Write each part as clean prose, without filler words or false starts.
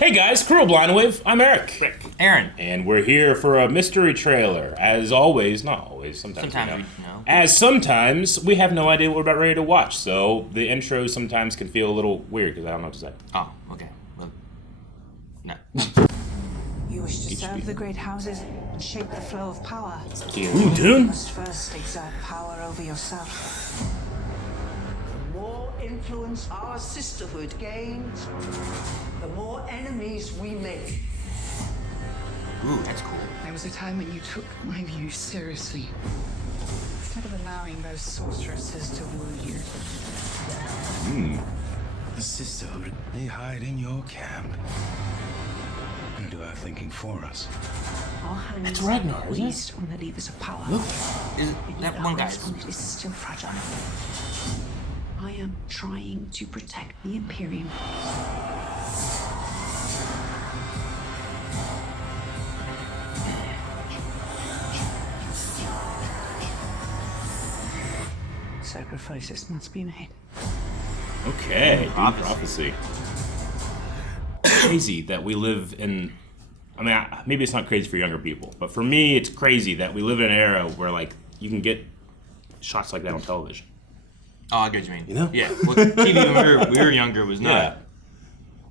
Hey guys, Crew of Blind Wave. I'm Eric. Rick. Aaron. And we're here for a mystery trailer. As always, not always, sometimes we know. As sometimes we have no idea what we're about ready to watch, so the intros sometimes can feel a little weird because I don't know what to say. Oh, okay. Well, no. You wish to serve the great houses and shape the flow of power. Ooh, You Dune? must first exert power over yourself. The more influence our sisterhood gains, the more enemies we make. Ooh, that's cool. There was a time when you took my views seriously. Instead of allowing those sorceresses to woo you. The sisterhood, they hide in your camp and do our thinking for us. Our hands It's Ragnar, are isn't it? raised on the levers of power. Is that one guy? It is still fragile. I am trying to protect the Imperium. Sacrifices must be made. Okay, prophecy. Crazy that we live in. I mean, maybe it's not crazy for younger people, but for me, it's crazy that we live in an era where, like, you can get shots like that on television. Oh, I get what you mean. You know? Yeah. Well, TV when we were younger was not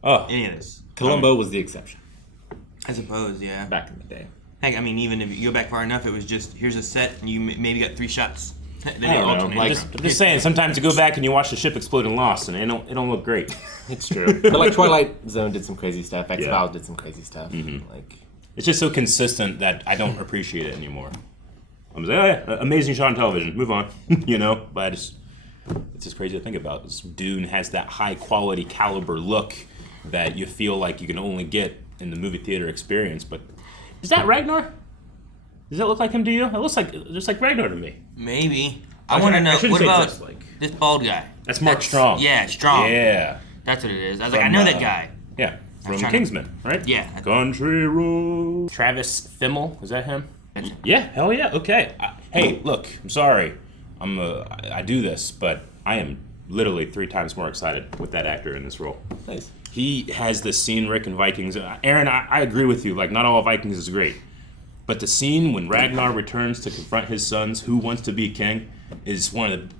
any of this. Columbo was the exception I suppose, yeah. back in the day. Heck, I mean, even if you go back far enough, it was just, here's a set, and you maybe got 3 shots. Then I you don't know. alternate. Like, I'm just saying, sometimes you go back and you watch the ship explode in Lost, and it don't look great. It's true. But like Twilight Zone did some crazy stuff. X-Files did some crazy stuff. Like, It's just so consistent that I don't appreciate it anymore. I'm just like, oh, yeah, amazing shot on television. Move on, you know. But it's just crazy to think about. Dune has that high quality caliber look that you feel like you can only get in the movie theater experience. But is that Ragnar? Does that look like him to you? It looks like just like Ragnar to me. Maybe. I want to know, shouldn't what say about just like. this bald guy? That's Mark Strong. Yeah, Strong. Yeah. That's what it is. I was like, I From, know that guy. Yeah. From trying to- Kingsman, right? Yeah. Country Road. Travis Fimmel, is that him? That's it. Yeah, hell yeah. Okay. Hey, look, I'm sorry. I do this, but I am literally 3 times more excited with that actor in this role. nice. He has this scene, Rick and Vikings. Aaron, I agree with you. Like, not all of Vikings is great. But the scene when Ragnar returns to confront his sons, who wants to be king, is one of the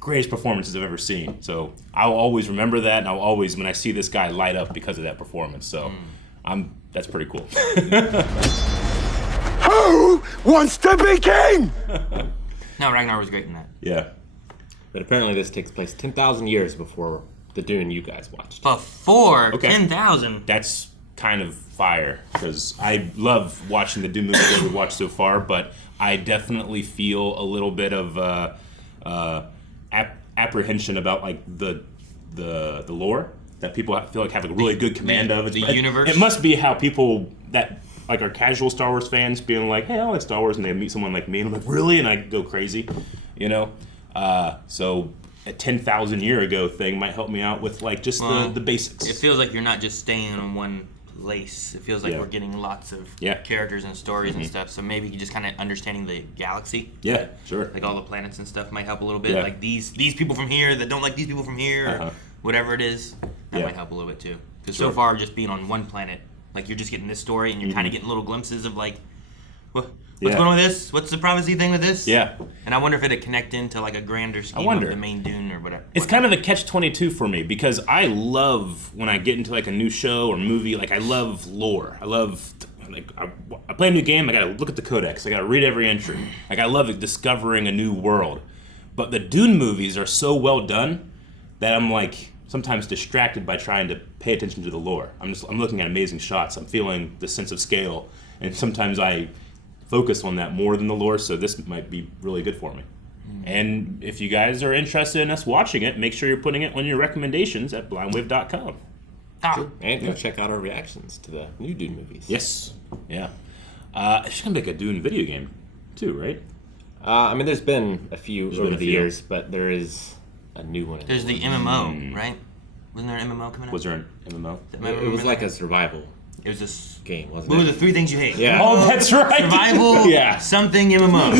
greatest performances I've ever seen. So I'll always remember that, and I'll always, when I see this guy, light up because of that performance. So that's pretty cool. Who wants to be king? No, Ragnar was great in that. Yeah. But apparently this takes place 10,000 years before the Dune you guys watched. Before Okay. 10,000. That's kind of fire, because I love watching the Dune movies that we've watched so far, but I definitely feel a little bit of apprehension about like the lore that people feel like have a really good command of. The universe? It must be how people that like are casual Star Wars fans being like, hey, I like Star Wars, and they meet someone like me, and I'm like, really? And I go crazy, you know? So a 10,000 year ago thing might help me out with like just the basics. It feels like you're not just staying in one place. It feels like Yeah. we're getting lots of Yeah. characters and stories and stuff. So maybe just kind of understanding the galaxy, Yeah, sure. like all the planets and stuff, might help a little bit. Yeah. Like these people from here that don't like these people from here, or whatever it is, that Yeah. might help a little bit too. Because Sure. so far, just being on one planet, like you're just getting this story, and you're kind of getting little glimpses of like, what's Yeah. going on with this? What's the prophecy thing with this? Yeah. And I wonder if it'd connect into like a grander scheme wonder. of the main Dune or whatever. It's kind of a catch-22 for me, because I love when I get into like a new show or movie, like I love lore. I love, like, I play a new game, I gotta look at the codex, I gotta read every entry. Like I love discovering a new world. But the Dune movies are so well done that I'm like sometimes distracted by trying to pay attention to the lore. I'm looking at amazing shots, I'm feeling the sense of scale, and sometimes I focus on that more than the lore, so this might be really good for me. And if you guys are interested in us watching it, make sure you're putting it on your recommendations at blindwave.com. And go check out our reactions to the new Dune movies. Yes. Yeah. It's gonna make a Dune video game too, right? I mean, there's been a few been over a the few. years, but there is a new one. There's the MMO, right? Wasn't there an MMO coming out? Was there an MMO? It was like a survival It was just. game, wasn't What were it? the 3 things you hate? Yeah. Oh, that's right. Survival. Yeah. Something MMO.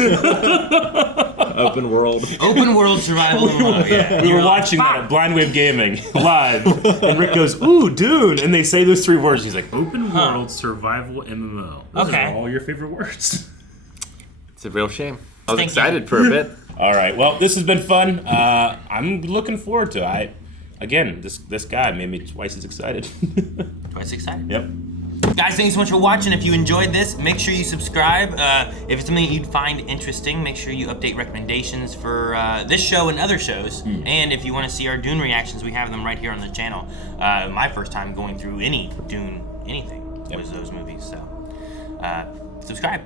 Open world. Open world survival MMO. Yeah. We You're were like, watching that at Blind Wave Gaming live, and Rick goes, "Ooh, Dune," and they say those 3 words. He's like, "Open world survival MMO." Those Okay. are all your favorite words. It's a real shame. I was Thank excited for a bit. All right. Well, this has been fun. I'm looking forward to it. This guy made me twice as excited. Twice excited. Yep. Guys, thanks so much for watching. If you enjoyed this, make sure you subscribe. If it's something you'd find interesting, make sure you update recommendations for this show and other shows. And if you want to see our Dune reactions, we have them right here on the channel. My first time going through any Dune anything was those movies. So subscribe.